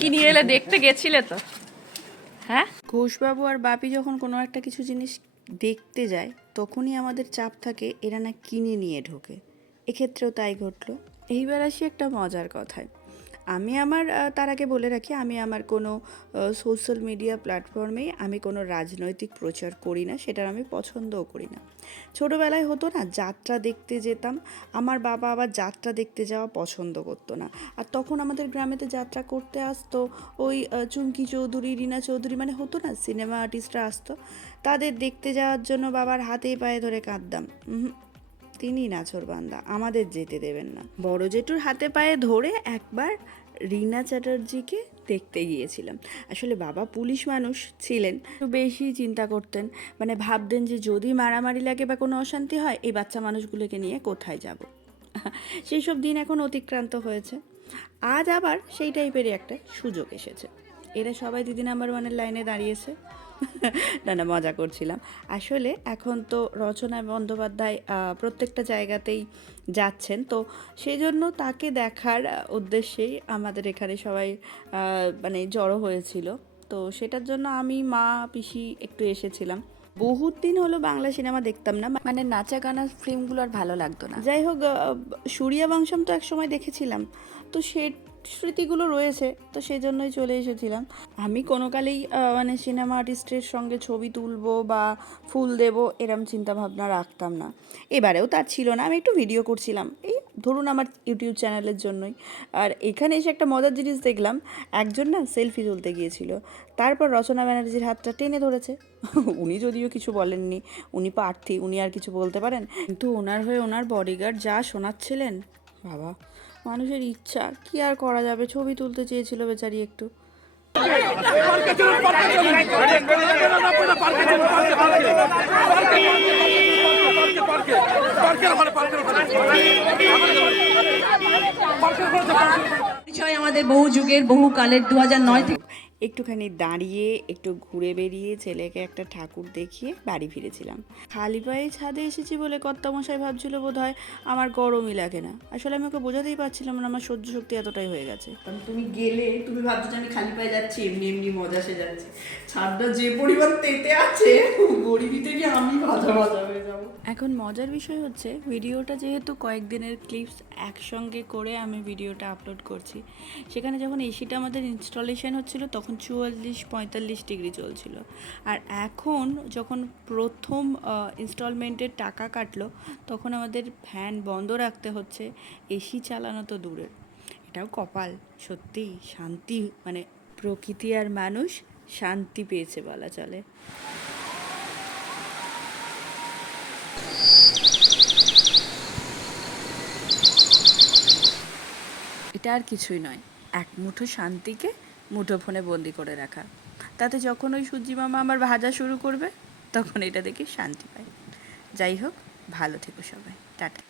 কি নিয়ে এলে? দেখতে গেছিলে তো? হ্যাঁ, ঘোষবাবু আর বাপি যখন কোনো একটা কিছু জিনিস দেখতে যায় তখনই আমাদের চাপ থাকে এরা না কিনে নিয়ে ঢোকে। এক্ষেত্রেও তাই ঘটলো। এইবার আসি একটা মজার কথায়। আমি আমার তার আগে বলে রাখি, আমি আমার কোনো সোশ্যাল মিডিয়া প্ল্যাটফর্মে আমি কোনো রাজনৈতিক প্রচার করি না, সেটা আমি পছন্দও করি না। ছোটোবেলায় হতো না, যাত্রা দেখতে যেতাম, আমার বাবা আবার যাত্রা দেখতে যাওয়া পছন্দ করতো না। আর তখন আমাদের গ্রামেতে যাত্রা করতে আসতো ওই চুমকি চৌধুরী, রিনা চৌধুরী, মানে হতো না সিনেমা আর্টিস্টরা আসতো, তাদের দেখতে যাওয়ার জন্য বাবার হাতে পায়ে ধরে কাঁদতাম। তিনি নাছোড়বান্দা, আমাদের যেতে দেবেন না। বড় জেঠুর হাতে পায়ে ধরে একবার রিনা চ্যাটার্জিকে দেখতে গিয়েছিলাম। আসলে বাবা পুলিশ মানুষ ছিলেন, একটু বেশি চিন্তা করতেন, মানে ভাবতেন যে যদি মারামারি লাগে বা কোনো অশান্তি হয় এই বাচ্চা মানুষগুলোকে নিয়ে কোথায় যাব। সেই সব দিন এখন অতিক্রান্ত হয়েছে। আজ আবার সেই টাইপেরই একটা সুযোগ এসেছে। এরা সবাই দিদি নাম্বার ওয়ানের লাইনে দাঁড়িয়েছে। না না, মজা করছিলাম। আসলে এখন তো রচনা বন্দ্যোপাধ্যায় প্রত্যেকটা জায়গাতেই যাচ্ছেন, তো সেই জন্য তাকে দেখার উদ্দেশ্যেই আমাদের এখানে সবাই মানে জড়ো হয়েছিল। তো সেটার জন্য আমি, মা, পিসি একটু এসেছিলাম। বহুত দিন হলো বাংলা সিনেমা দেখতাম না, মানে নাচা গানা ফিল্মগুলো আর ভালো লাগতো না। যাই হোক, সূরিয়া বংশম তো এক সময় দেখেছিলাম, তো সে স্মৃতিগুলো রয়েছে, তো সেই জন্যই চলে এসেছিলাম। আমি কোনো কালেই মানে সিনেমা আর্টিস্টের সঙ্গে ছবি তুলবো বা ফুল দেবো এরম চিন্তাভাবনা রাখতাম না। এবারেও তার ছিল না, আমি একটু ভিডিও করছিলাম, এই ধরুন আমার ইউটিউব চ্যানেলের জন্যই। আর এখানে এসে একটা মজার জিনিস দেখলাম, একজন না সেলফি তুলতে গিয়েছিল, তারপর রচনা ব্যানার্জির হাতটা টেনে ধরেছে। উনি যদিও কিছু বলেননি, উনি প্রার্থী, উনি আর কিছু বলতে পারেন, কিন্তু ওনার হয়ে ওনার বডিগার্ড যা শোনাচ্ছিলেন, বাবা, মানুষের ইচ্ছা, কি আর করা যাবে, ছবি তুলতে চেয়েছিল বেচারি একটু। আমাদের বহু যুগের বহু কালের 2009 থেকে একটুখানি দাঁড়িয়ে একটু ঘুরে বেরিয়ে ছেলেকে একটা ঠাকুর দেখিয়ে বাড়ি ফিরেছিলাম। খালি পায়ে ছাদে এসেছি বলে কর্তামশাই ভাবছিল বোধ হয় আমার গরমই লাগে না। আসলে আমি ওকে বোঝাতেই পারছিলাম না আমার সহ্য শক্তি এতটাই হয়ে গেছে। কারণ তুমি গেলে তুমি ভাবছো যে আমি খালি পায়ে যাচ্ছি, এমনি এমনি মজা সে যাচ্ছে, ছাদটা যে পরিমাণ তেতে আছে গরিবি থেকে আমি ভাজা ভাজা হয়ে যাবো। এখন মজার বিষয় হচ্ছে, ভিডিওটা যেহেতু কয়েকদিনের ক্লিপস একসঙ্গে করে আমি ভিডিওটা আপলোড করছি, সেখানে যখন এসিটা আমাদের ইনস্টলেশন হচ্ছিল তখন 44-45 ডিগ্রি চলছিল, আর এখন যখন প্রথম ইনস্টলমেন্টের টাকা কাটলো তখন আমাদের ফ্যান বন্ধ রাখতে হচ্ছে, এসি চালানো তো দূরের। এটাও কপাল, সত্যি শান্তি, মানে প্রকৃতি আর মানুষ শান্তি পেয়েছে বলা চলে। এটা আর কিছুই নয়, এক মুঠো শান্তিকে মুঠোফোনে বন্দি করে রাখা। তাতে যখন ওই সূর্যি মামা আমার ভাজা শুরু করবে তখন এটা দেখে শান্তি পাই। যাই হোক, ভালো থেকো সবাই, টাটা।